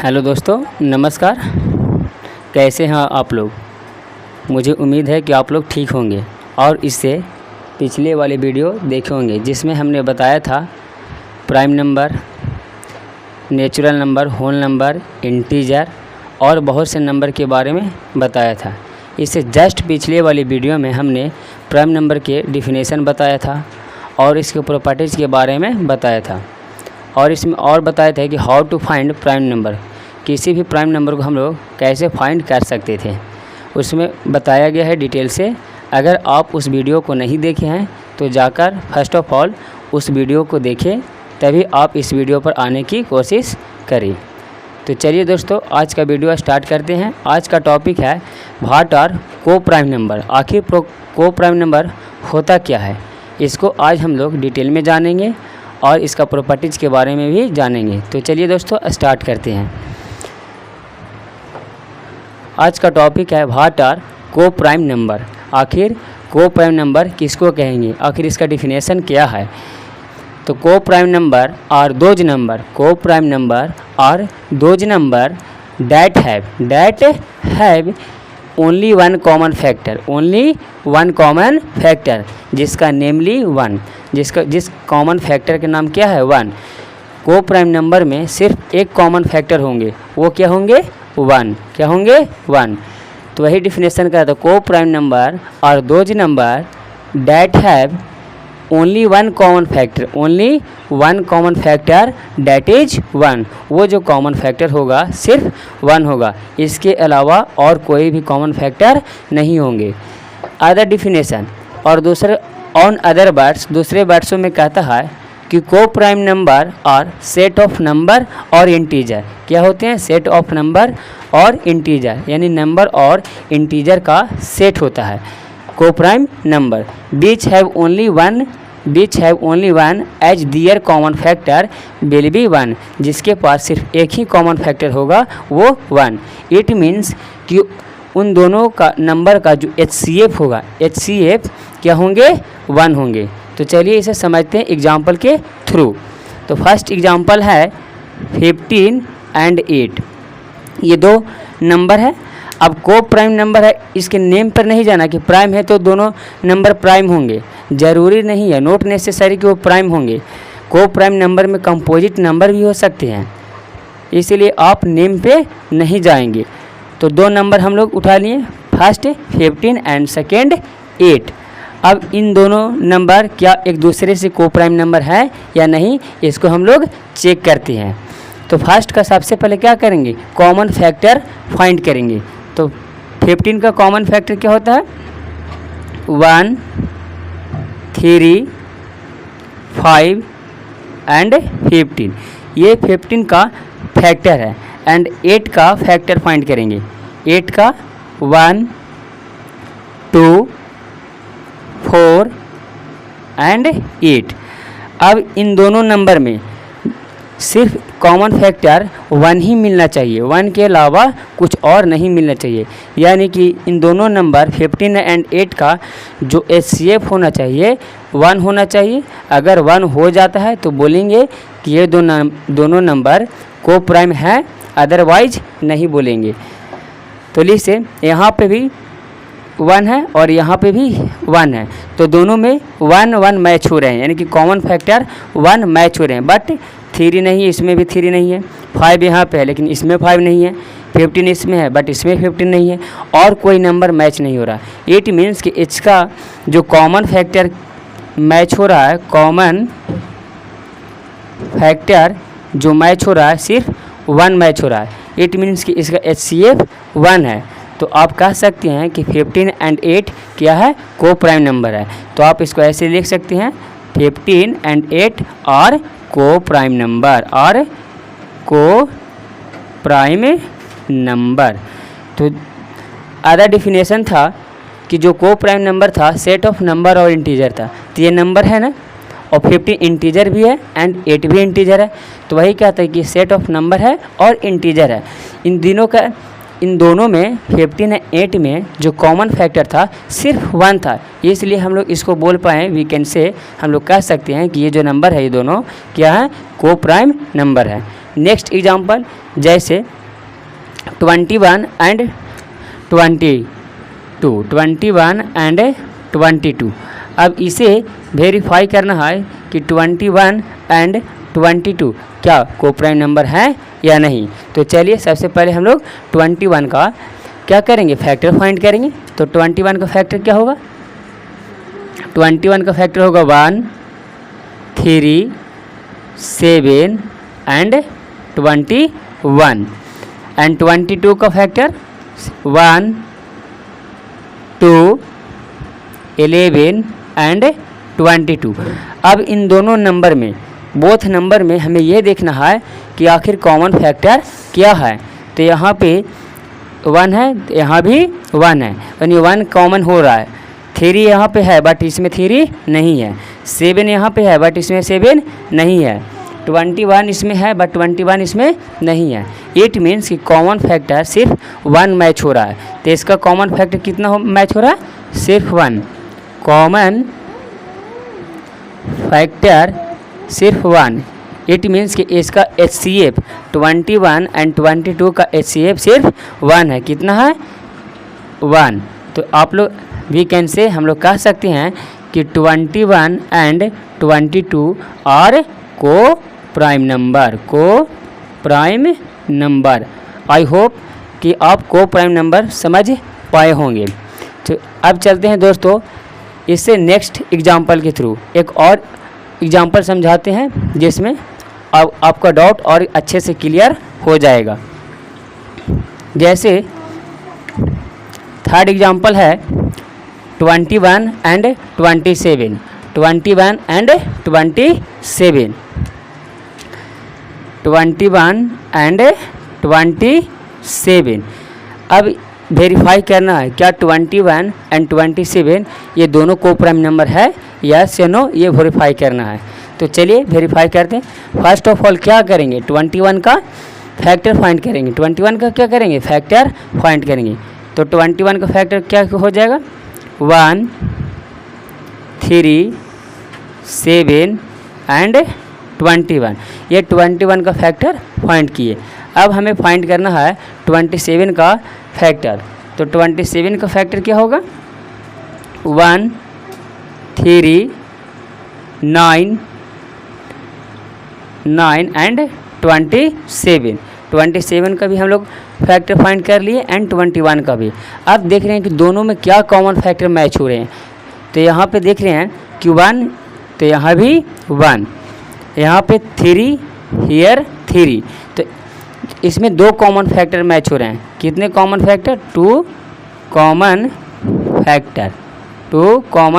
Hello दोस्तों, नमस्कार। कैसे हैं आप लोग? मुझे उम्मीद है कि आप लोग ठीक होंगे और इससे पिछले वाले वीडियो देखे होंगे जिसमें हमने बताया था prime number, natural number, whole number, integer और बहुत से नंबर के बारे में बताया था। इससे जस्ट पिछले वाली वीडियो में हमने प्राइम नंबर के डिफिनेशन बताया था और इसके प्रॉपर्टीज़ के बारे में बताया था और इसमें और बताया था कि how to find prime number, किसी भी प्राइम नंबर को हम लोग कैसे फाइंड कर सकते थे, उसमें बताया गया है डिटेल से। अगर आप उस वीडियो को नहीं देखे हैं तो जाकर फर्स्ट ऑफ ऑल उस वीडियो को देखें, तभी आप इस वीडियो पर आने की कोशिश करें। तो चलिए दोस्तों, आज का वीडियो स्टार्ट करते हैं। आज का टॉपिक है what are coprime number. आखिर को प्राइम नंबर होता क्या है, इसको आज हम लोग डिटेल में जानेंगे और इसका प्रॉपर्टीज़ के बारे में भी जानेंगे। तो चलिए दोस्तों स्टार्ट करते हैं। आज का टॉपिक है what are coprime number. आखिर को प्राइम नंबर किसको कहेंगे, आखिर इसका डिफिनेशन क्या है। तो coprime number are those number, coprime number are those number that have only one common factor, only one common factor, जिसका नेमली वन, जिस कॉमन फैक्टर के नाम क्या है, वन। को प्राइम नंबर में सिर्फ एक कॉमन फैक्टर होंगे, वो क्या होंगे, वन। क्या होंगे, वन। तो वही डिफिनेशन का था, को प्राइम नंबर और those number that have only one common factor, only one common factor that is one. वो जो कॉमन फैक्टर होगा सिर्फ वन होगा, इसके अलावा और कोई भी कॉमन फैक्टर नहीं होंगे। अदर डिफिनेशन और दूसरे ऑन अदर वर्ड्स, दूसरे वर्ड्सों में कहता है कि को प्राइम नंबर और सेट ऑफ नंबर और इंटीजर क्या होते हैं, सेट ऑफ नंबर और इंटीजर, यानी नंबर और इंटीजर का सेट होता है coprime number. Which have only one as their common factor will be one, जिसके पास सिर्फ एक ही कॉमन फैक्टर होगा वो वन। इट मीन्स कि उन दोनों का नंबर का जो HCF होगा, HCF क्या होंगे, वन होंगे। तो चलिए इसे समझते हैं एग्जाम्पल के थ्रू। तो फर्स्ट एग्जाम्पल है 15 और 8, ये दो नंबर है। अब को प्राइम नंबर है, इसके नेम पर नहीं जाना कि प्राइम है तो दोनों नंबर प्राइम होंगे, ज़रूरी नहीं है, नॉट नेसेसरी कि वो प्राइम होंगे। को प्राइम नंबर में कंपोजिट नंबर भी हो सकते हैं, इसीलिए आप नेम पे नहीं जाएंगे। तो दो नंबर हम लोग उठा लिए, फर्स्ट 15 एंड सेकेंड 8। अब इन दोनों नंबर क्या एक दूसरे से को प्राइम नंबर है या नहीं, इसको हम लोग चेक करते हैं। तो फर्स्ट का सबसे पहले क्या करेंगे, कॉमन फैक्टर फाइंड करेंगे। तो 15 का कॉमन फैक्टर क्या होता है, 1, 3, 5 एंड 15, ये 15 का फैक्टर है। एंड 8 का फैक्टर फाइंड करेंगे, 8 का 1, 2, 4 एंड 8। अब इन दोनों नंबर में सिर्फ कॉमन फैक्टर वन ही मिलना चाहिए, वन के अलावा कुछ और नहीं मिलना चाहिए। यानी कि इन दोनों नंबर 15 एंड 8 का जो HCF होना चाहिए वन होना चाहिए। अगर वन हो जाता है तो बोलेंगे कि ये दोनों नंबर को प्राइम है, अदरवाइज नहीं बोलेंगे। तो लिखिए यहाँ पे भी वन है और यहाँ पे भी वन है, तो दोनों में वन वन मैच हो रहे हैं, यानी कि कॉमन फैक्टर वन मैच हो रहे हैं। बट 3 नहीं है, इसमें भी 3 नहीं है। 5 यहाँ पे है लेकिन इसमें 5 नहीं है। 15 इसमें है बट इसमें 15 नहीं है, और कोई नंबर मैच नहीं हो रहा। इट मीन्स कि इसका जो कॉमन फैक्टर मैच हो रहा है, कॉमन फैक्टर जो मैच हो रहा है सिर्फ वन मैच हो रहा है। इट मीन्स कि इसका HCF वन है। तो आप कह सकते हैं कि 15 एंड 8 क्या है, को प्राइम नंबर है। तो आप इसको ऐसे लिख सकते हैं, 15 एंड 8 और को प्राइम नंबर, और को प्राइम नंबर। तो अदर डिफिनेशन था कि जो को प्राइम नंबर था सेट ऑफ नंबर और इंटीजर था। तो ये नंबर है ना, और 15 इंटीजर भी है एंड 8 भी इंटीजर है। तो वही कहता है कि सेट ऑफ नंबर है और इंटीजर है। इन दोनों में 15 और 8 में जो कॉमन फैक्टर था सिर्फ वन था, इसलिए हम लोग इसको बोल पाए, वी कैन से हम लोग कह सकते हैं कि ये जो नंबर है ये दोनों क्या है, को प्राइम नंबर है। नेक्स्ट एग्जांपल जैसे 21 एंड 22, 21 एंड 22। अब इसे वेरीफाई करना है कि 21 एंड 22 क्या को प्राइम नंबर है या नहीं। तो चलिए सबसे पहले हम लोग 21 का क्या करेंगे, फैक्टर फाइंड करेंगे। तो 21 का फैक्टर क्या होगा, 21 का फैक्टर होगा 1, 3, 7 एंड 21 एंड 22 का फैक्टर 1, 2, 11 एंड 22। अब इन दोनों नंबर में, बोथ नंबर में हमें ये देखना है कि आखिर कॉमन फैक्टर क्या है। तो यहाँ पे 1 है, तो यहाँ भी 1 है, यानी 1 कॉमन हो रहा है। 3 यहाँ पे है बट इसमें 3 नहीं है। 7 यहाँ पे है बट इसमें 7 नहीं है। 21 इसमें है बट 21 इसमें नहीं है। इट मीन्स कि कॉमन फैक्टर सिर्फ 1 मैच हो रहा है। तो इसका कॉमन फैक्टर कितना मैच हो रहा है, सिर्फ 1। कॉमन फैक्टर सिर्फ 1। इट मीन्स कि इसका HCF 21 एंड 22 का HCF सिर्फ 1 है। कितना है, 1। तो आप लोग वी कैन से हम लोग कह सकते हैं कि 21 and 22 are coprime number. I hope कि आप को प्राइम नंबर समझ पाए होंगे। तो अब चलते हैं दोस्तों, इससे नेक्स्ट एग्जाम्पल के थ्रू एक और एग्जाम्पल समझाते हैं जिसमें अब आपका डाउट और अच्छे से क्लियर हो जाएगा। जैसे थर्ड एग्जाम्पल है 21 एंड 27, 21 एंड 27, 21 एंड 27। अब वेरीफाई करना है क्या 21 एंड 27 ये दोनों को प्राइम नंबर है या नो, ये वेरीफाई करना है। तो चलिए वेरीफाई करते हैं। फर्स्ट ऑफ ऑल क्या करेंगे, 21 का फैक्टर फाइंड करेंगे। 21 का क्या करेंगे, फैक्टर फाइंड करेंगे। तो 21 का फैक्टर क्या हो जाएगा, 1, 3, 7 एंड 21। ये 21 का फैक्टर फाइंड किए। अब हमें फाइंड करना है 27 का फैक्टर। तो 27 का फैक्टर क्या होगा, 1, 3, 9 एंड 27। 27 का भी हम लोग फैक्टर फाइंड कर लिए एंड 21 का भी। अब देख रहे हैं कि दोनों में क्या कॉमन फैक्टर मैच हो रहे हैं। तो यहाँ पे देख रहे हैं कि 1, तो यहाँ भी 1, यहाँ पे 3, हियर 3। तो इसमें 2 कॉमन फैक्टर मैच हो रहे हैं। कितने common factor, 2 common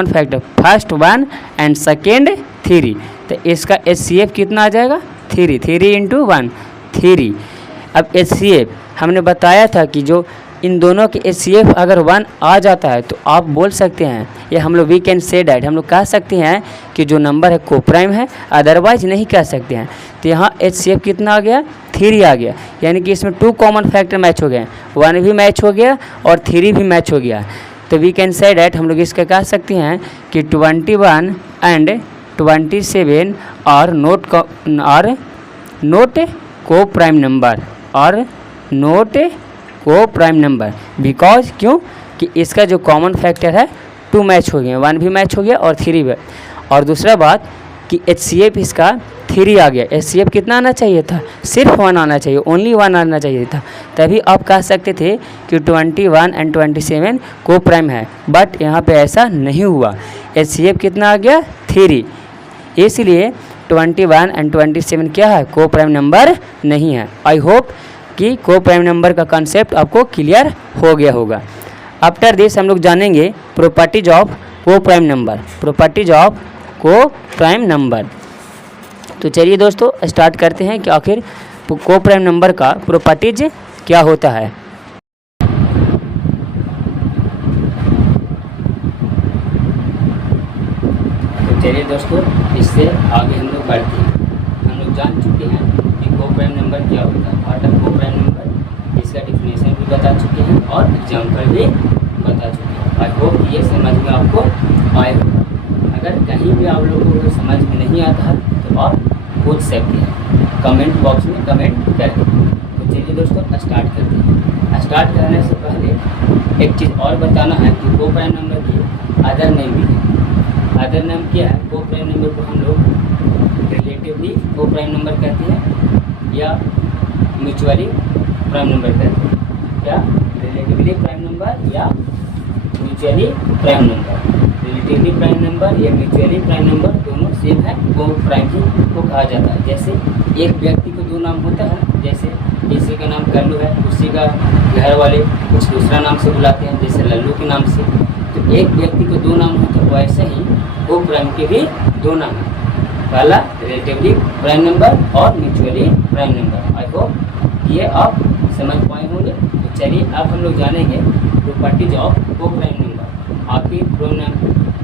factor, first 1 and second 3। तो इसका HCF कितना आ जाएगा, 3 इंटू 1, 3। अब HCF हमने बताया था कि जो इन दोनों के HCF अगर 1 आ जाता है तो आप बोल सकते हैं, ये हम लोग वी कैन से डैट, हम लोग कह सकते हैं कि जो नंबर है को प्राइम है, अदरवाइज नहीं कह सकते हैं। तो यहाँ HCF कितना आ गया, 3 आ गया, यानी कि इसमें 2 कॉमन फैक्टर मैच हो गए, 1 भी मैच हो गया और 3 भी मैच हो गया। तो वी कैन से डैट हम लोग इसका कह सकते हैं कि 21 एंड 27 आर नोट को प्राइम नंबर, बिकॉज क्यों कि इसका जो कॉमन फैक्टर है 2 मैच हो गए, 1 भी मैच हो गया और 3 भी। और दूसरा बात कि HCF इसका 3 आ गया। HCF कितना आना चाहिए था, सिर्फ 1 आना चाहिए, ओनली 1 आना चाहिए था। तभी आप कह सकते थे कि 21 एंड 27 को प्राइम है, बट यहाँ पे ऐसा नहीं हुआ। HCF कितना आ गया, 3, इसलिए 21 एंड 27 क्या है, को प्राइम नंबर नहीं है। आई होप कि को प्राइम नंबर का कॉन्सेप्ट आपको क्लियर हो गया होगा। आफ्टर दिस हम लोग जानेंगे प्रॉपर्टीज ऑफ को प्राइम नंबर। तो चलिए दोस्तों स्टार्ट करते हैं कि आखिर को प्राइम नंबर का प्रॉपर्टीज क्या होता है। तो चलिए दोस्तों इससे आगे हम लोग बढ़ते हैं। हम लोग जान चुके हैं कि को प्राइम नंबर क्या होता है, व्हाट इज को प्राइम नंबर, इसका डिफिनेशन भी बता चुके हैं और एग्जाम्पल भी बता चुके हैं। आई होप ये समझ में आपको आए होगा। अगर कहीं भी आप लोगों को समझ में नहीं आता है तो आप पूछ सकते हैं कमेंट बॉक्स में कमेंट करके। तो चलिए दोस्तों स्टार्ट करते हैं। स्टार्ट करने से पहले एक चीज़ और बताना है कि को प्राइम नंबर की अदर नेम भी है। अदर नेम क्या है? को प्राइम नंबर को हम लोग रिलेटिवली को प्राइम नंबर कहते हैं या म्यूचुअली प्राइम नंबर कहते हैं। क्या? रिलेटिवली प्राइम नंबर या mutually prime number. Relatively prime number या म्यूचुअली प्राइम नंबर दोनों सेम है, को प्राइम ही को कहा जाता है। जैसे एक व्यक्ति को दो नाम होता है, जैसे किसी का नाम कल्लू है, उसी का घर वाले कुछ दूसरा नाम से बुलाते हैं, जैसे लल्लू के नाम से। तो एक व्यक्ति को दो नाम होता है, वैसे ही को प्राइम के भी दो नाम है, पहला रिलेटिवली प्राइम नंबर और mutually prime number. I hope ये आप समझ पाए होंगे। तो चलिए अब हम लोग जानेंगे प्रॉपर्टीज ऑफ को प्राइम नंबर। आखिर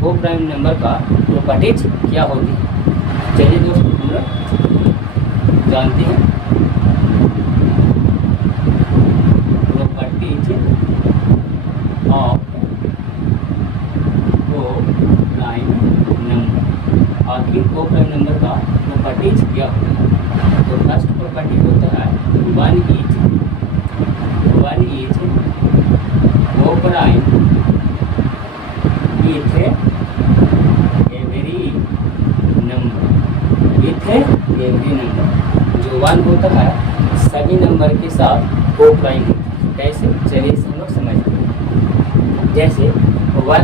को प्राइम नंबर का प्रॉपर्टीज क्या होती है? चलिए दोस्तों हम लोग जानते हैं प्रॉपर्टीज ऑफ को प्राइम नंबर। आखिर को प्राइम नंबर का प्रॉपर्टीज क्या होता है? तो फर्स्ट प्रॉपर्टी होता है वन इज को प्राइम विथ एवरी नंबर। जो वन होता है सभी नंबर के साथ को प्राइम होता है। कैसे? चलिए इसे हम लोग समझते हैं। जैसे वन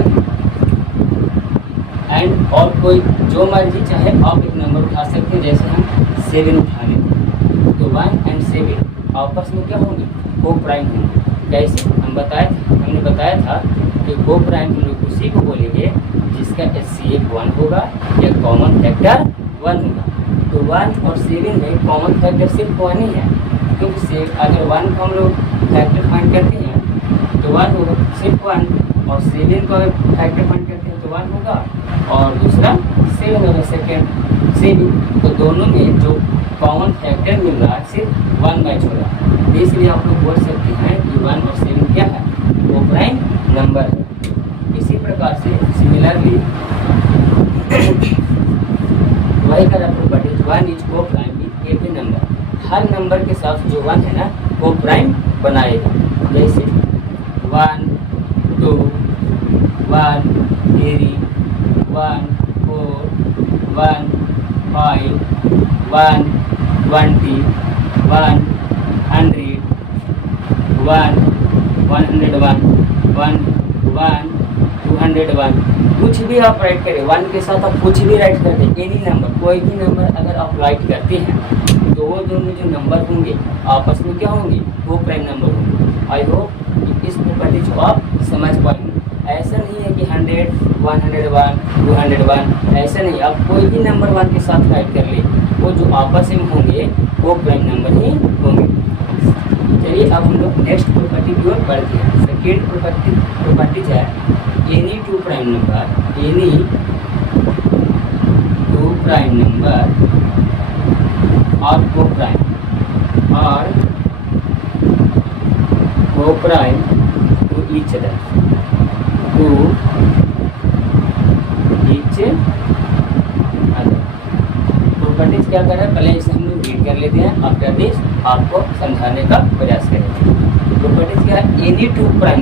एंड और कोई जो मर्जी चाहे आप एक नंबर उठा सकते हैं, जैसे हम 7 उठा लेते हैं। तो 1 और 7 आपस में क्या होंगे? को प्राइम होंगे। कैसे? हमने बताया था कि को प्राइम हम लोग उसी को बोलेंगे जिसका HCF 1 होगा या कॉमन फैक्टर 1 होगा। तो 1 और 7 में कॉमन फैक्टर सिर्फ 1 ही है, क्योंकि अगर 1 को हम लोग फैक्टर फाइंड करते हैं तो 1 होगा, सिर्फ 1, और 7 को फैक्टर फाइंड करते हैं तो 1 होगा, और दूसरा 7 होगा, सेकेंड 7। तो दोनों में जो कॉमन फैक्टर मिल रहा है सिर्फ 1 मैच हो रहा है। इसलिए आप लोग बोल सकते हैं कि 1 और 7 क्या है? वो प्राइम नंबर है। इसी प्रकार से सिमिलरली वही करा प्रॉपर्टीज 1 इज को prime with every number. Her number के साथ जो 1 है ना वो प्राइम बनाएगा। जैसे 1 2 1 3 1 4 1 5 1 20 1 100 1 101 1 1 201। कुछ भी आप राइट करें, 1 के साथ आप कुछ भी राइट करते हैं, एनी नंबर, कोई भी नंबर अगर आप राइट करते हैं तो वो दोनों जो नंबर होंगे आपस में क्या होंगे? वो प्राइम नंबर होंगे। आई होप इस प्रॉपर्टी को आप समझ पाएंगे। ऐसा नहीं है कि 100 101 201, ऐसा नहीं। आप कोई भी नंबर 1 के साथ राइट कर ले, वो जो आपस में होंगे वो प्राइम नंबर ही होंगे। चलिए अब हम लोग नेक्स्ट प्रॉपर्टी की ओर बढ़ते हैं। सेकेंड प्रॉपर्टी है एनी टू प्राइम नंबर और coprime to each other properties क्या कर रहा है? पहले इसे हम लोग रीड कर लेते हैं, आफ्टर दिस आपको समझाने का प्रयास करेंगे। प्रॉपर्टीज क्या है? एनी टू प्राइम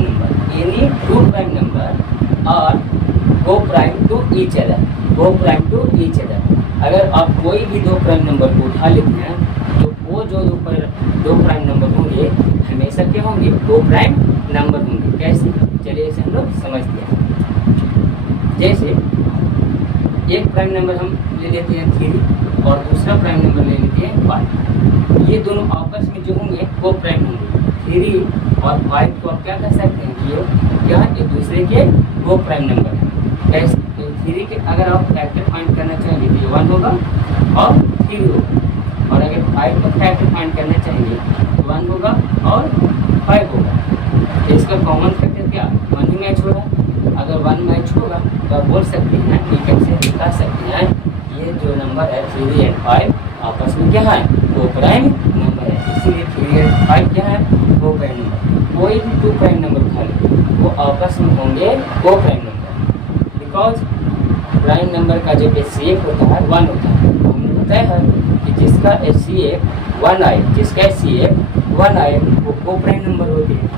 नंबर और coprime to each other. अगर आप कोई भी दो प्राइम नंबर को उठा लेते हैं तो वो जो दो प्राइम नंबर होंगे हमेशा क्या होंगे? को प्राइम नंबर होंगे। कैसे? चलिए इसे हम लोग समझते हैं। जैसे एक प्राइम नंबर हम ले लेते हैं 3 और दूसरा प्राइम नंबर ले लेते हैं 5। ये दोनों आपस में जो होंगे वो प्राइम होंगे। 3 और 5 को आप क्या कर सकते हैं कि ये क्या एक दूसरे के वो प्राइम नंबर है। कैसे? तो 3 के अगर आप फैक्टर फाइंड करना चाहेंगे तो ये 1 होगा और 3 होगा, और अगर 5 का फैक्टर फाइंड करना चाहेंगे तो 1 होगा और 5 होगा। तो इसका कॉमन फैक्टर क्या? 1 ही मैच हो रहा है। अगर 1 मैच होगा तो आप बोल सकते हैं, कैसे दिखा सकते हैं, ये जो नंबर है 3 और 5 आपस में क्या है? वो प्राइम नंबर है। इसीलिए 3 और 5 क्या है? वो प्राइम नंबर। कोई भी 2 प्राइम नंबर उठा ले वो आपस में होंगे वो prime number, because prime number का जो HCF होता है 1 होता है। हमने बताया है कि जिसका HCF 1 आए, जिसका HCF 1 आए वो को प्राइम नंबर होते हैं।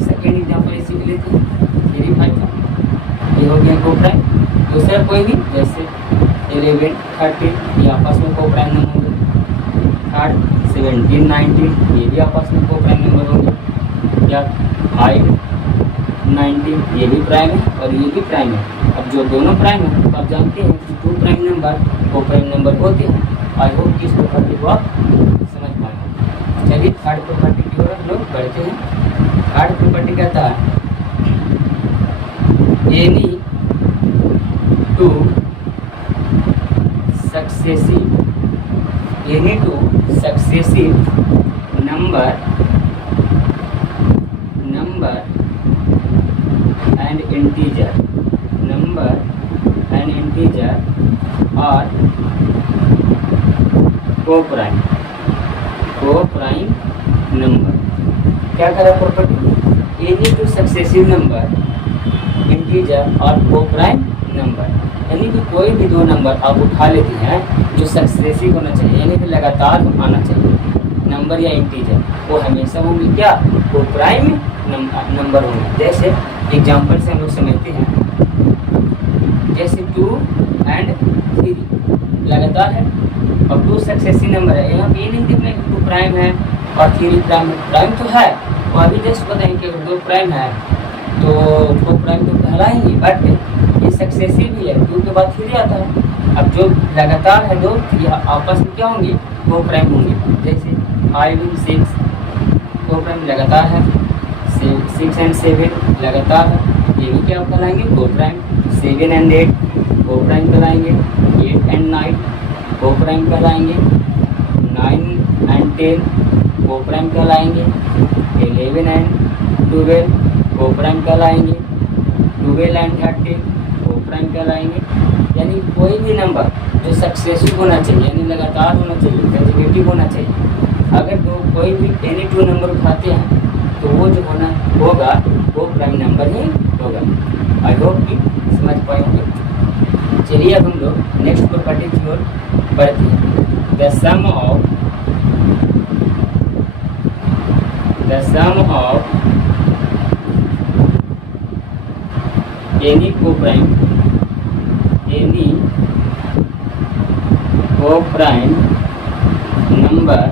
सेकेंड एग्जाम्पल इसी के लिए थे 3, 5 का, ये हो गया को प्राइम। दूसरा कोई भी जैसे 11, 13 ये आपस में को प्राइम नंबर होंगे। थर्ड 17, 19 ये भी आपस में को प्राइम नंबर होंगे। या 5, 19 ये भी प्राइम है और ये भी प्राइम है। अब जो दोनों प्राइम है तो आप जानते हैं कि 2 prime number coprime number होते हैं। आई होप कि इस प्रॉपर्टी को आप समझ पाए। चलिए थर्ड प्रॉपर्टी की ओर हम लोग बढ़ते हैं। थर्ड प्रॉपर्टी कहता है any 2 successive number and integer are co-prime number। क्या करा property any 2 successive number integer और co-prime नंबर, यानी कि कोई भी 2 नंबर आप उठा लेते हैं जो सक्सेसिव होना चाहिए, यानी कि लगातार आना चाहिए नंबर या इंटीजर, वो हमेशा होंगे क्या को प्राइम नंबर होंगे। जैसे एग्जांपल से हम लोग समझते हैं, जैसे 2 and 3 लगातार है और 2 सक्सेसिव नंबर है। यहाँ पे ये नहीं देखना कि 2 प्राइम है और 3 प्राइम है। प्राइम तो है और अभी जस्ट बताएंगे कि अगर 2 प्राइम है तो 2 प्राइम तो कहलाएंगे, बट ये सक्सेसिव भी है, 2 के बाद 3 आता है। अब जो लगातार है 2 आपस में क्या होंगे को प्राइम होंगे। जैसे 5 and 6 को प्राइम लगातार है, 6 and 7 लगातार है, ये भी क्या कहलाएंगे को प्राइम। 7 and 8 को प्राइम कहलाएंगे, 8 and 9 को प्राइम कहलाएंगे, 9 and 10 को प्राइम कहलाएंगे, 11 and 12 को प्राइम कहलाएंगे, 12 and 13 को प्राइम कहलाएंगे। यानी कोई भी नंबर जो सक्सेसिव होना चाहिए, यानी लगातार होना चाहिए, कंसेक्यूटिव होना चाहिए। अगर कोई भी एनी 2 नंबर उठाते हैं तो वो जो होगा वो प्राइम नंबर ही होगा। आई होप कि समझ पाए होंगे। चलिए अब हम लोग नेक्स्ट प्रॉपर्टी की ओर बढ़ते हैं। The sum of any coprime number,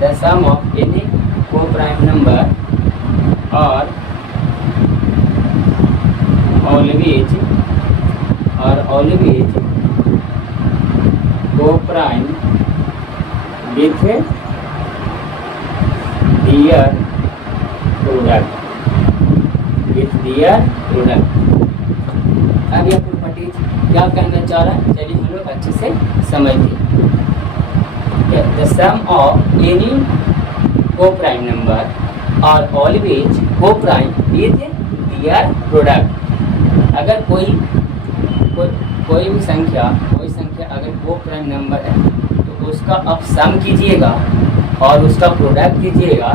the sum of any coprime number और always coprime with their product। अब यह प्रॉपर्टी क्या कहना चाह रहा है, चलिए हम लोग अच्छे से समझते हैं। The sum of any coprime number और ऑलवेज को प्राइम विद देयर प्रोडक्ट। अगर कोई भी संख्या अगर को प्राइम नंबर है तो उसका आप सम कीजिएगा और उसका प्रोडक्ट कीजिएगा,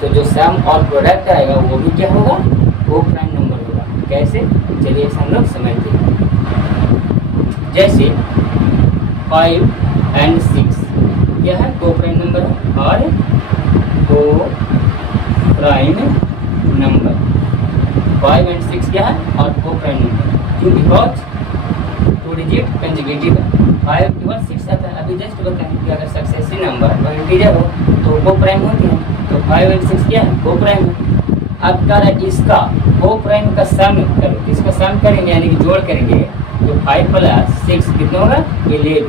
तो जो सम और प्रोडक्ट आएगा वो भी क्या होगा को प्राइम नंबर होगा। कैसे, चलिए हम लोग समझते हैं। जैसे 5 and 6 यह है को प्राइम नंबर है और को प्राइम नंबर। 5 and 6 क्या है और को प्राइम नंबर, क्यों, बिकॉज 2 डिजिट कंजुगेटिव है। 5 के बाद 6 आता है। अभी जस्ट बताएं कि अगर सक्सेसिव नंबर और इंटीजर हो तो को प्राइम होते हैं, तो 5 and 6 क्या है को प्राइम है। अब क्या है इसका को प्राइम का सम करो, इसका सम करेंगे यानी कि जोड़ करेंगे तो 5 + 6 कितना होगा 11।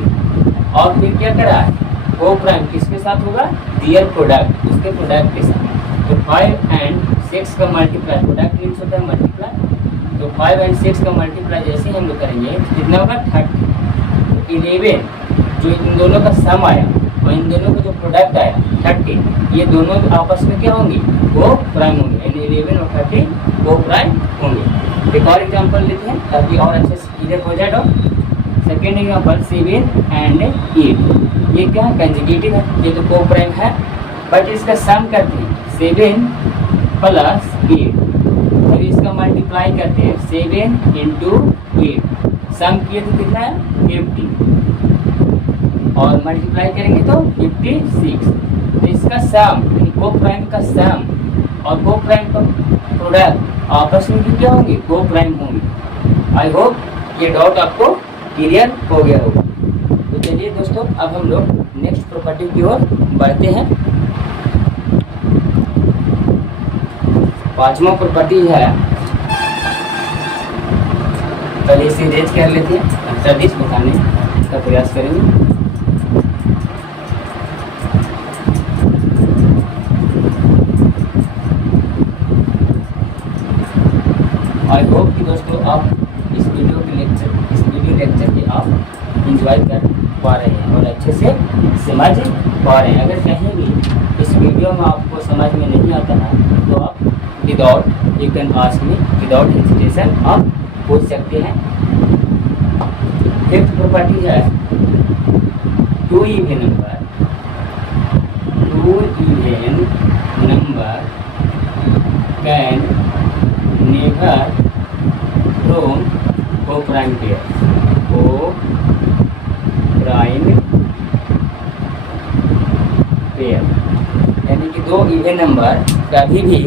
और फिर क्या करा है को प्राइम किसके साथ होगा दियर प्रोडक्ट, उसके प्रोडक्ट के साथ। तो 5 and 6 का मल्टीप्लाई, प्रोडक्ट मीन्स होता है मल्टीप्लाई, तो 5 and 6 का मल्टीप्लाई जैसे हम लोग करेंगे कितना होगा 30। तो 11 जो इन दोनों का सम आया और इन दोनों का जो प्रोडक्ट आया 30, ये दोनों आपस में क्या होंगे वो प्राइम होंगे, यानी 11 और 30 वो प्राइम होंगे। एक और एग्जांपल लेते हैं ताकि और अच्छे से क्लियर हो जाए। सेकेंड एग्जांपल 7 and 8 ये क्या है कंजुगेटिव है, ये तो को प्राइम है, बट इसका सम करते हैं 7 + 8, फिर इसका मल्टीप्लाई करते हैं 7 × 8, सम किए तो कितना है 50। और मल्टीप्लाई करेंगे तो 56। तो इसका सम यानी को प्राइम का सम और को प्राइम का प्रोडक्ट आपस में भी क्या होंगे, को प्राइम होंगे। आई होप ये डाउट आपको क्लियर हो गया होगा। तो चलिए दोस्तों, अब हम लोग नेक्स्ट प्रॉपर्टी की ओर बढ़ते हैं। पांचवा प्रॉपर्टी है, पहले इसे रेज कर लेते हैं, आंसर दिस बताने का प्रयास करेंगे। आई होप कि दोस्तों आप इस वीडियो लेक्चर के आप इंजॉय कर पा रहे हैं और अच्छे से समझ पा रहे हैं। अगर कहीं भी इस वीडियो में आपको समझ में नहीं आता है तो आप without you can ask me, without hesitation आप पूछ सकते हैं। फिफ्थ प्रॉपर्टी है, two even number can never from coprime pair. Coprime pair यानी कि दो इवन नंबर कभी भी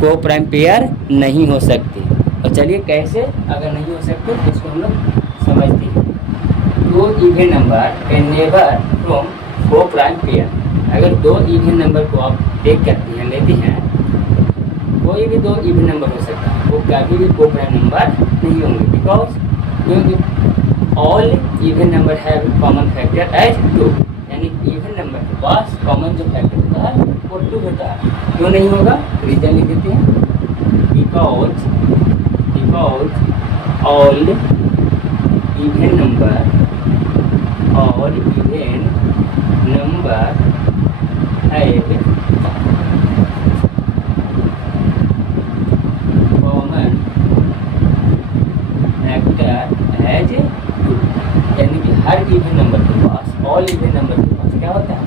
को प्राइम पेयर नहीं हो सकते। और चलिए कैसे अगर नहीं हो सकते तो इसको हम लोग समझते हैं। दो even number can never from coprime pair. अगर दो इवन नंबर को आप टेक करते हैं, लेते हैं, कोई भी दो इवन नंबर हो सकता है, वो कभी भी को प्राइम नंबर नहीं होंगे। बिकॉज क्योंकि all even number have common factor as 2, यानी इवन नंबर के पास कॉमन जो फैक्टर होता है वो 2 होता है। क्यों नहीं होगा, रीजन लिख देते हैं। Because all even number have common factor as 2, यानी कि हर इवन नंबर के पास, ऑल इवन नंबर के पास क्या होता है,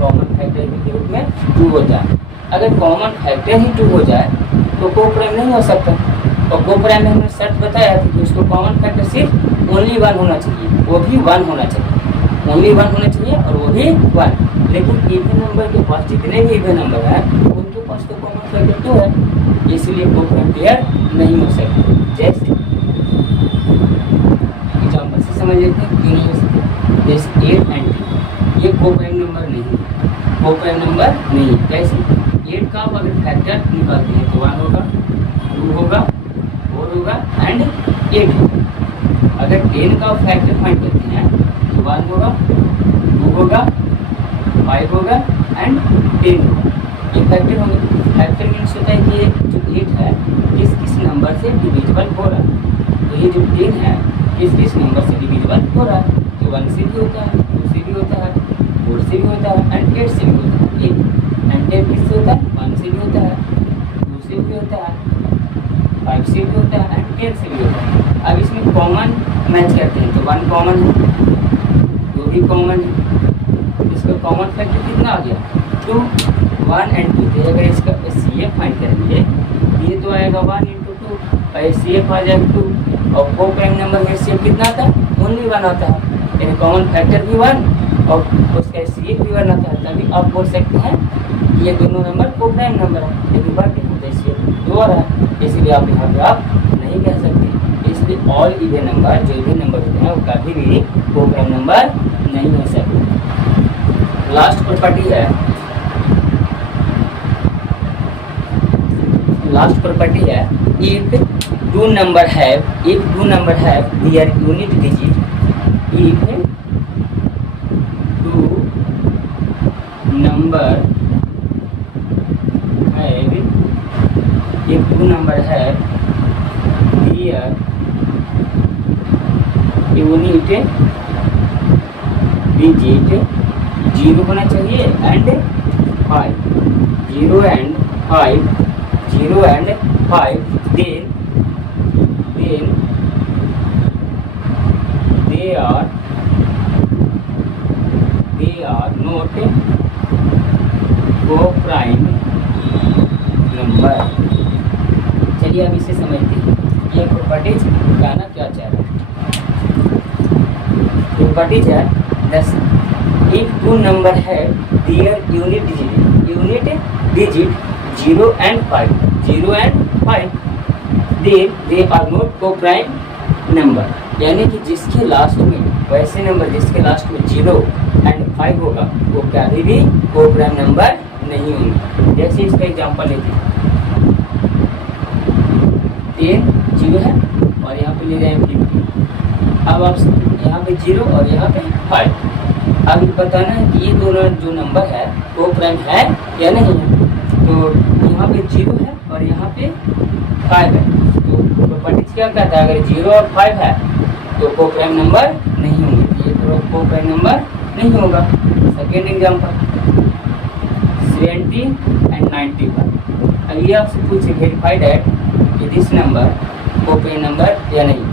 कॉमन फैक्टर के रूप में 2 होता है। अगर कॉमन फैक्टर ही 2 हो जाए तो को प्राइम नहीं हो सकता। और को प्राइम में हमने शर्त बताया था कि उसको कॉमन फैक्टर सिर्फ ओनली 1 होना चाहिए, वो भी 1 होना चाहिए, ओनली 1 होना चाहिए और वो भी 1। लेकिन इवन नंबर के पास जितने भी इवन नंबर है उनके पास तो कॉमन फैक्टर 2 है, इसलिए को प्राइम पेयर नहीं हो सकते। जैसे एग्जाम्पल से समझ लेते हैं क्यों नहीं हो सकते। जैसे 8 एंड 10, ये को प्राइम नंबर नहीं है, को प्राइम नंबर नहीं है। कैसे 8 का आप अगर फैक्टर निकालते हैं तो 1 होगा, 2 होगा, 4 होगा एंड 8 होगा। अगर 10 का फैक्टर फाइंड करते हैं तो 1 होगा, 2 होगा, 5 होगा एंड 10 होगा। ये फैक्टर होंगे। फैक्टर मीन्स होता है कि ये जो 8 है किस नंबर से डिविजिबल हो रहा है। तो ये जो 10 है किस नंबर से डिविजिबल हो रहा है, तो 1 से भी होता है, 2 से भी होता है, 4 से भी होता है एंड 8 से भी होता है। एंड 10 किससे होता है, 1 से भी होता है, 2 से भी होता है, 5 से भी होता है एंड 10 से भी होता है। अब इसमें कॉमन मैच करते हैं तो 1 कॉमन है, 2 भी कॉमन है, इसका कॉमन फैक्टर कितना आ गया 2, 1 एंड 2। तो अगर इसका CF फाइंड करेंगे ये तो आएगा 1 × 2 और CF आ जाएगा 2। और को प्राइम नंबर में CF कितना आता है, ओनली 1 आता है, यानी कॉमन फैक्टर भी 1 और उसका CF भी 1 आता है। तभी आप बोल सकते हैं कि ये दोनों नंबर को प्राइम नंबर है, लेकिन बाकी CF 2 आ रहा है, इसलिए आप यहाँ पे आप नहीं कह सकते। इसलिए ऑल इवन नंबर जो इवन नंबर होते हैं वो कभी भी को प्राइम नंबर नहीं हो सकते। लास्ट प्रॉपर्टी है, if two number have their unit digit, if two number have their unit digit 0 होना चाहिए and 5, 0 and 5, then they are not co-prime number। चलिए अब इसे समझते हैं, ये प्रॉपर्टीज कहना क्या चाह रहा है। प्रॉपर्टीज है if two number have their unit digit 0 and 5, then they are not co-prime number। यानी कि जिसके लास्ट में वैसे नंबर जिसके लास्ट में 0 एंड 5 होगा वो कभी भी को-प्राइम नंबर नहीं होंगे। जैसे इसका एग्जांपल लेते हैं, 10 0 है और यहाँ पे ले रहे हैं 50। अब आप यहाँ पे 0 और यहाँ पे 5। अब बताना है कि ये दोनों जो नंबर है वो प्राइम है या नहीं है। तो यहाँ पे 0 है और यहाँ पे 5 है, तो प्रॉपर्टीज क्या कहता है, अगर 0 और 5 है तो को प्राइम नंबर नहीं होंगे, ये तो को प्राइम नंबर नहीं होगा। Second example 70 and 95। अब ये आपसे पूछे वेरीफाइड है कि this number coprime number या नहीं,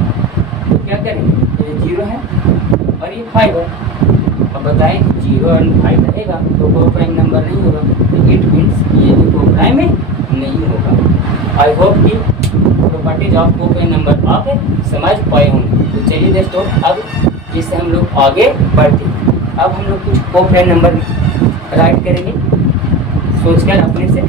तो क्या करेंगे, ये 0 है और ये 5 है। अब बताएं 0 और 5 रहेगा तो को प्राइम नंबर नहीं होगा, तो इट मीन्स ये भी को प्राइम नहीं होगा। आई होप कि प्रॉपर्टीज ऑफ को प्राइम नंबर आप समझ पाए होंगे। तो चलिए दोस्तों अब इससे हम लोग आगे बढ़ते हैं। अब हम लोग कुछ को प्राइम नंबर राइट करेंगे सोचकर अपने से।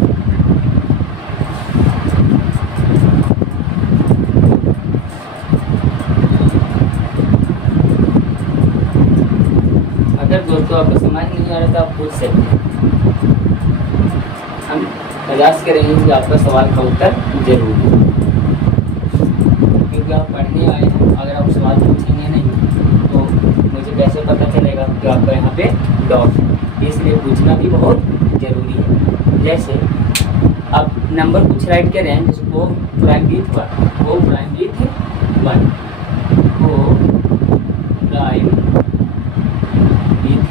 अगर दोस्तों आपको समझ नहीं आ रहा तो आप पूछ सकते हैं, हम प्रयास करेंगे कि आपका सवाल का उत्तर जरूर दें, क्योंकि आप पढ़ने आए हैं। अगर आप सवाल पूछेंगे नहीं तो मुझे कैसे पता चलेगा कि आपका यहाँ पे डाउट है, इसलिए पूछना भी बहुत ज़रूरी है। जैसे आप नंबर कुछ राइट कर रहे हैं, जैसे को प्राइम विथ 1, को प्राइम विथ 1, को प्राइम विथ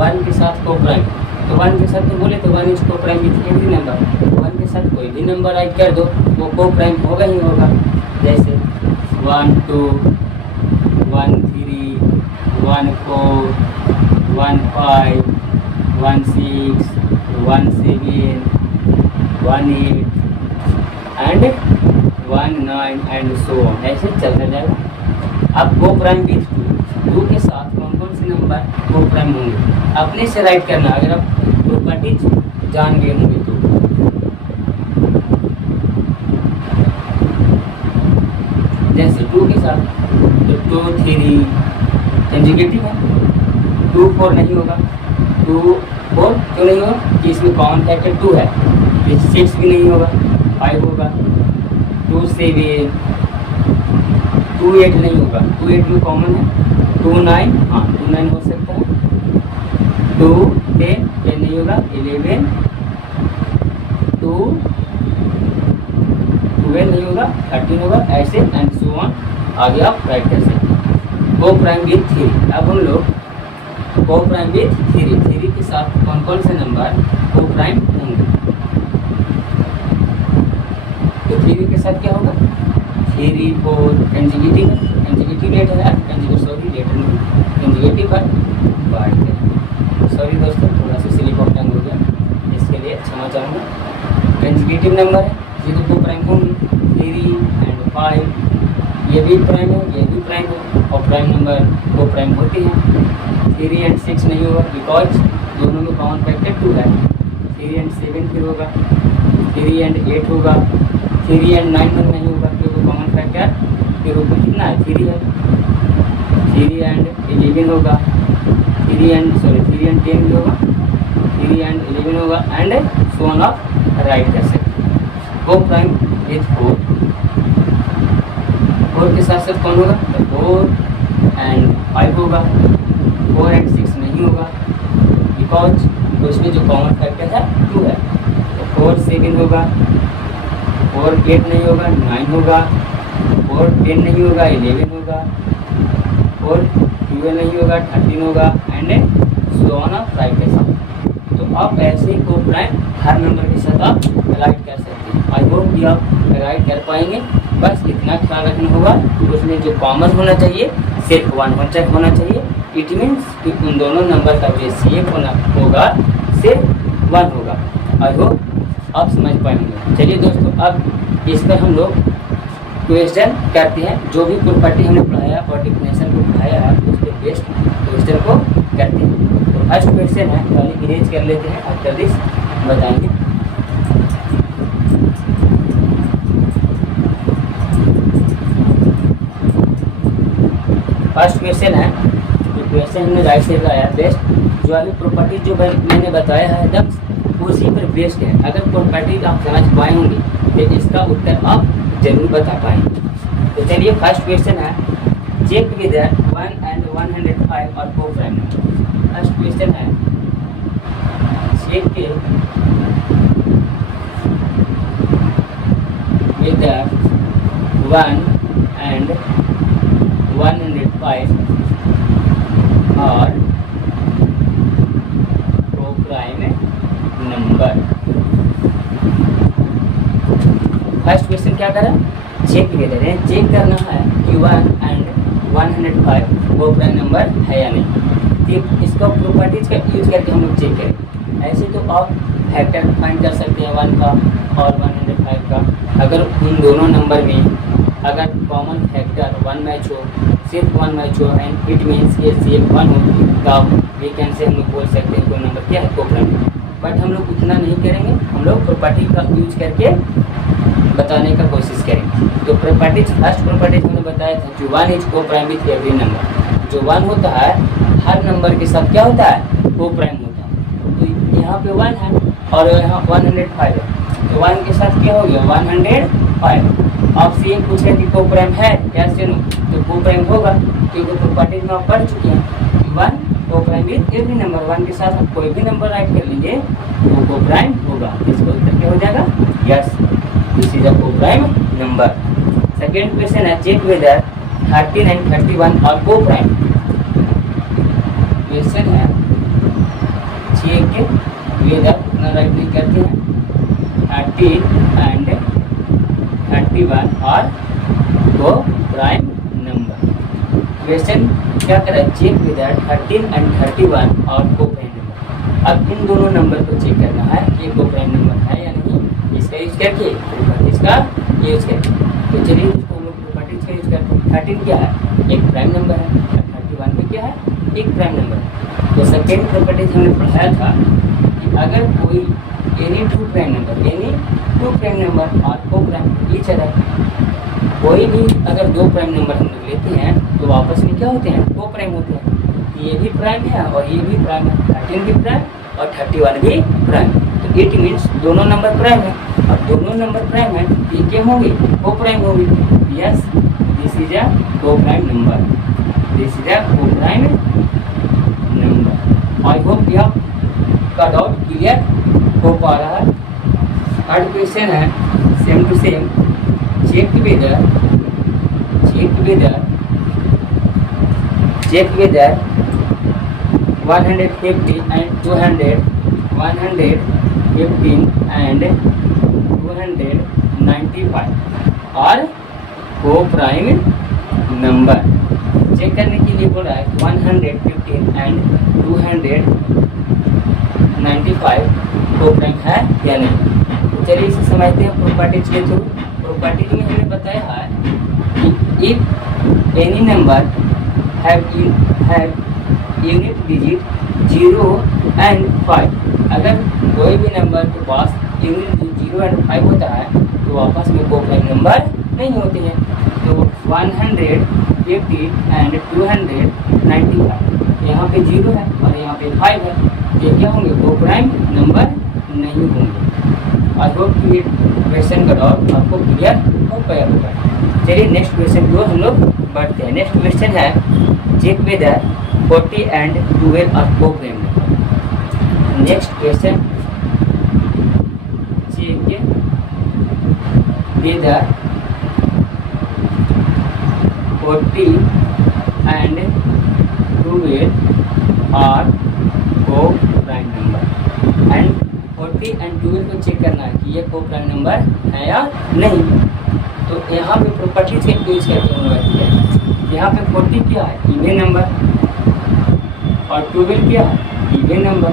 1 के साथ को प्राइम, तो 1 के साथ तो बोले तो 1 इज को प्राइम विथ एवरी नंबर। 1 के साथ कोई भी नंबर राइट कर दो वो को प्राइम होगा ही होगा। जैसे 1 2 1 3 1 4 1 5 1 6 1 7 1 8 एंड 1 9 एंड सो ऑन, ऐसे चलता जाएगा। अब को प्राइम विथ 2 के साथ कौन कौन से नंबर को प्राइम होंगे अपने से राइट करना, अगर आप प्रॉपर्टीज जान गए होंगे तो। जैसे 2 के साथ तो 2 3 कंजुगेटिव है, 2 4 नहीं होगा, 2 4 क्यों नहीं होगा कि इसमें कॉमन फैक्टर 2 है, 6 भी नहीं होगा, 5 होगा, 2 7 2 8 नहीं होगा, 2 8 में कॉमन है, 2 9 हाँ 2 9 हो सकता है, 2 10 10 नहीं होगा, 11 2 12 नहीं होगा, 13 होगा, ऐसे एंड सो ऑन आगे आप राइट कर सकते हैं। को प्राइम विथ 3, अब हम लोग को प्राइम विथ 3 के साथ कौन कौन से नंबर को प्राइम होंगे, तो 3 के साथ क्या होगा, 3 4 कंजुगेटिव लेटर है, कंजुगेटिव है, सॉरी दोस्तों थोड़ा सा स्लिप ऑफ टंग हो गया, इसके लिए क्षमा चाहूँगा। कंजुगेटिव नंबर है ये तो को प्राइम होंगे, 3 एंड 5 ये भी प्राइम है, ये भी प्राइम है, और प्राइम नंबर को प्राइम होते हैं। 3 एंड 6 नहीं होगा बिकॉज दोनों में कॉमन फैक्टर 2 है। 3 एंड 7 फिर होगा, 3 एंड 8 होगा, 3 एंड 9 नहीं होगा क्योंकि कॉमन फैक्टर फिर ऊपर कितना है 3 है। 3 एंड 11 होगा, 3 एंड 10 भी होगा, 3 एंड 11 होगा एंड सो ऑन आप राइट कर सकते हैं। को प्राइम विथ 4 के साथ साथ कौन होगा, तो 4 एंड 5 होगा, 4 एंड 6 नहीं होगा बिकॉज उसमें जो कॉमन फैक्टर है 2 है, तो 4 7 होगा, 4 8 नहीं होगा, 9 होगा, 4 10 नहीं होगा, 11 होगा, 4 12 नहीं होगा, 13 होगा एंड सो ऑन आप राइट कर सकते हैं। तो आप ऐसे ही को प्राइम हर नंबर के साथ आप राइट कर सकते हैं। आई होप कि आप राइट कर पाएंगे। बस इतना ख्याल रखना होगा उसमें जो कॉमन होना चाहिए सिर्फ 1 होना चाहिए। इट मीन्स कि उन दोनों नंबर का जो सेम होना होगा सिर्फ 1 होगा। आई होप आप समझ पाएंगे। चलिए दोस्तों अब इस पर हम लोग क्वेश्चन करते हैं। जो भी प्रॉपर्टी हमने पढ़ाया और डिफिनेशन को पढ़ाया है उस पर बेस्ट क्वेश्चन को करते हैं। तो फर्स्ट क्वेश्चन है, पहले इरेज कर लेते हैं, आफ्टर दिस बताएंगे। फर्स्ट क्वेश्चन है, जो क्वेश्चन हमने राइट साइड लगाया बेस्ट, जो अभी प्रॉपर्टीज जो मैंने बताया है एकदम उसी पर बेस्ड है। अगर प्रॉपर्टीज आप समझ पाए होंगे तो इसका उत्तर आप जरूर बता पाएंगे। तो चलिए फर्स्ट क्वेश्चन है, चेक विदर 1 and 105 और coprime number. First question है, चेक विदर 1 and 105 और coprime number. First question क्या करा, चेक विदर है, चेक करना है कि 1 and 105 वो प्राइम नंबर है या नहीं। तो इसका प्रॉपर्टीज का यूज करके हम लोग चेक करें। ऐसे तो आप फैक्टर फाइंड कर सकते हैं 1 का और 105 का। अगर उन दोनों नंबर में अगर कॉमन फैक्टर 1 मैच हो, सिर्फ 1 मैच हो एंड इट मीन्स ये सेम 1 हो, तो वी कैन से हम लोग बोल सकते हैं कोई नंबर क्या है, को प्राइम नंबर। बट हम लोग उतना नहीं करेंगे, हम लोग प्रॉपर्टी का यूज करके बताने का कोशिश करेंगे। तो प्रॉपर्टीज, फर्स्ट प्रॉपर्टीज हमने बताया था कि 1 इज को प्राइम विथ एवरी नंबर। जो 1 होता है हर नंबर के साथ क्या होता है, को प्राइम होता है। तो यहाँ पे 1 है और यहाँ 105 है, तो 1 के साथ क्या हो गया 105। आपसे ये पूछे कि को प्राइम है कैसे नो, तो को प्राइम होगा क्योंकि प्रॉपर्टीज में आप पढ़ चुके हैं 1 को प्राइम विथ एवरी नंबर। 1 के साथ आप कोई भी नंबर राइट कर लीजिए तो को प्राइम होगा। इसका उत्तर क्या हो जाएगा, यस, दिस इज अ को प्राइम नंबर। सेकेंड क्वेश्चन है, चेक वेदर 13 and 31 और को प्राइम। क्वेश्चन है, चेक वेदर अपना राइट क्लिक करते हैं 13 and 31 और को प्राइम नंबर। क्वेश्चन क्या करें, चेक वेदर 13 and 31 और को प्राइम नंबर। अब इन दोनों नंबर को चेक करना है कि को प्राइम नंबर है या नहीं, इसका यूज करके इसका यूज करके। तो चलिए इसको हम लोग प्रॉपर्टीज का यूज करते हैं। 13 क्या है, एक प्राइम नंबर है, और 31 भी क्या है, एक प्राइम नंबर है। तो सेकेंड प्रॉपर्टीज हमने पढ़ाया था कि अगर कोई एनी टू प्राइम नंबर और को प्राइम ईच अदर, कोई भी अगर दो प्राइम नंबर हम लोग लेते हैं तो आपस में क्या होते हैं, को प्राइम होते हैं। ये भी प्राइम है और ये भी प्राइम है, 13 भी प्राइम और 31 भी प्राइम। तो इट मीन्स दोनों नंबर प्राइम है। अब दोनों नंबर प्राइम है, ये क्या होंगे, को प्राइम होगी। यस, दिस इज अ को prime number, this is a को प्राइम नंबर। आई होप यह का डाउट क्लियर हो पा रहा है। थर्ड क्वेश्चन है, same to same, check whether 150 and 200, 115 and 295 और को प्राइम नंबर। चेक करने के लिए बोल रहा है 115 and 295 को प्राइम है या नहीं। चलिए इसे समझते हैं प्रॉपर्टीज के थ्रू। प्रॉपर्टीज में हमने बताया है कि if any number have unit digit 0 and 5, अगर कोई भी नंबर के पास यूनिट 0 and 5 होता है तो आपस में को प्राइम नंबर नहीं होते हैं। तो 150 and 295 यहाँ पे 0 है और यहाँ पे 5 है, ये क्या होंगे, को प्राइम नंबर नहीं होंगे। आई होप कि ये क्वेश्चन का डाउट आपको क्लियर हो पाया होगा। चलिए नेक्स्ट क्वेश्चन को हम लोग बढ़ते हैं। नेक्स्ट क्वेश्चन है, चेक वेदर 40 and 12 और coprime number. Next question, check whether 40 and 12 और coprime number. And 40 and 12 को चेक करना है कि ये को प्राइम नंबर है या नहीं। तो यहाँ पे प्रॉपर्टीज का यूज करके उन्होंने यहाँ पे 40 क्या है, इवन नंबर, और 12 क्या है, इवन नंबर।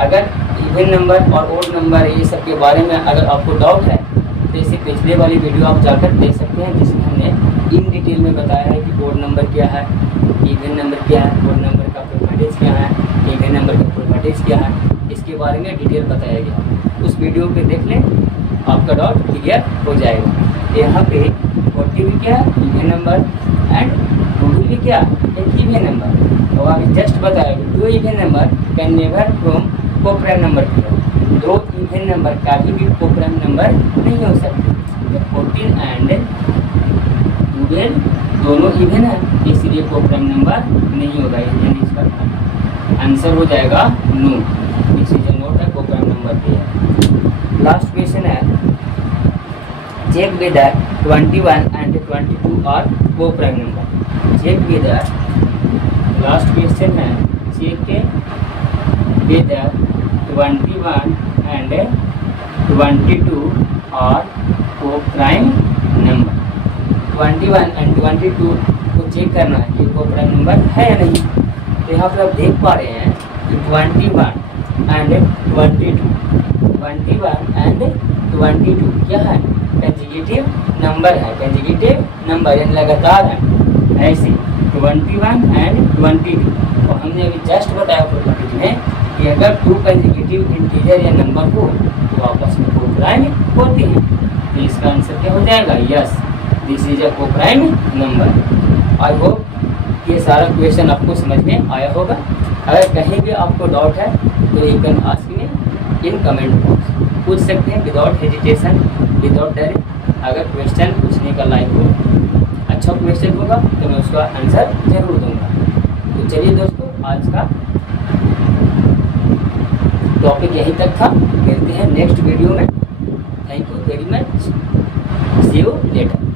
अगर इवन नंबर और ओड नंबर ये सब के बारे में अगर आपको डाउट है तो इसे पिछले वाली वीडियो आप जाकर देख सकते हैं जिसमें हमने हमने इन डिटेल में बताया है कि कोड नंबर क्या है, इवन नंबर क्या है, कोड नंबर का प्रॉपर्टीज क्या है, इवन नंबर का प्रॉपर्टीज क्या है, इसके बारे में डिटेल बताया गया। उस वीडियो पे देख लें, आपका डाउट क्लियर हो जाएगा। यहाँ पे 40 भी क्या है, इवन नंबर, एंड 2 भी क्या है, एक इवन नंबर। तो अभी जस्ट बताया 2 even number can never from coprime number की है। 2 इवन नंबर का भी को प्राइम नंबर नहीं हो सकते। 14 एंड 12 दोनों इवन है, इसलिए को प्राइम नंबर नहीं होगा। इसका आंसर हो जाएगा नो, डिसीजन नोट है, को प्राइम नंबर पे है। लास्ट क्वेश्चन है, check whether 21 and 22 are coprime number. Check whether, last question है, check whether 21 and 22 are coprime number. 21 and 22 को चेक करना है कि को प्राइम नंबर है या नहीं। तो यहाँ पर आप देख पा रहे हैं कि 21 एंड 22 क्या है, कंजुगेटिव नंबर है, कंजुगेटिव नंबर यानी लगातार है। ऐसे 21 एंड 22 तो हमने अभी जस्ट बताया प्रॉपर्टीज में कि अगर 2 कंजुगेटिव इंटीजर या नंबर हो तो आपस में को प्राइम होते हैं। तो इसका आंसर क्या हो जाएगा, यस, दिस इज अ को प्राइम नंबर। आई होप ये सारा क्वेश्चन आपको समझ में आया होगा। अगर कहीं भी आपको डाउट है तो you can ask me in comment box, पूछ सकते हैं विदाउट हेजिटेशन, विदाउट डर। अगर क्वेश्चन पूछने का लायक हो, अच्छा क्वेश्चन होगा तो मैं उसका आंसर जरूर दूंगा। तो चलिए दोस्तों, आज का टॉपिक यहीं तक था। मिलते हैं नेक्स्ट वीडियो में। Thank you very much, see you letter.